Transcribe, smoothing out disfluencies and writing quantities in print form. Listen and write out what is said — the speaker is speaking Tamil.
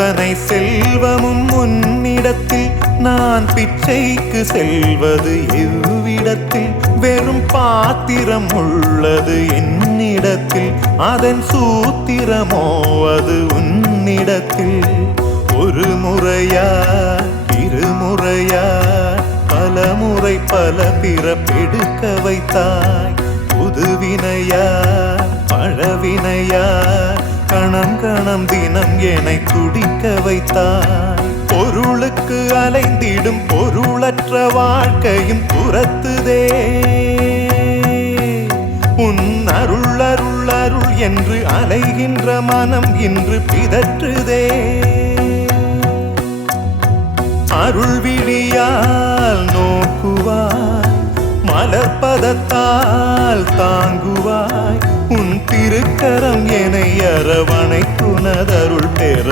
அத்தனை செல்வமும் உன்னிடத்தில் நான் பிச்சைக்கு செல்வது எவ்விடத்தில் வெறும் பாத்திரம் உள்ளது என்னிடத்தில் அதன் சூத்திரமோ அது உன்னிடத்தில் ஒரு முறையா இருமுறையா பல முறை பல பிறப்பெடுக்க வைத்தாய் புதுவினையா பழவினையா கணம் கணம் தினம் என்னை துடிக்க வைத்தாய் பொருளுக்கு அலைந்திடும் பொருளற்ற வாழ்க்கையும் துரத்துதே உன் அருள் அருள் அருள் என்று அலைகின்ற மனம் இன்று பிதற்றுதே அருள் விழியால் நோக்குவாய் மலர்பதத்தால் தாங்குவாய் உன் திருக்கரம் என்னை அரவணைக்குனதருள் பெற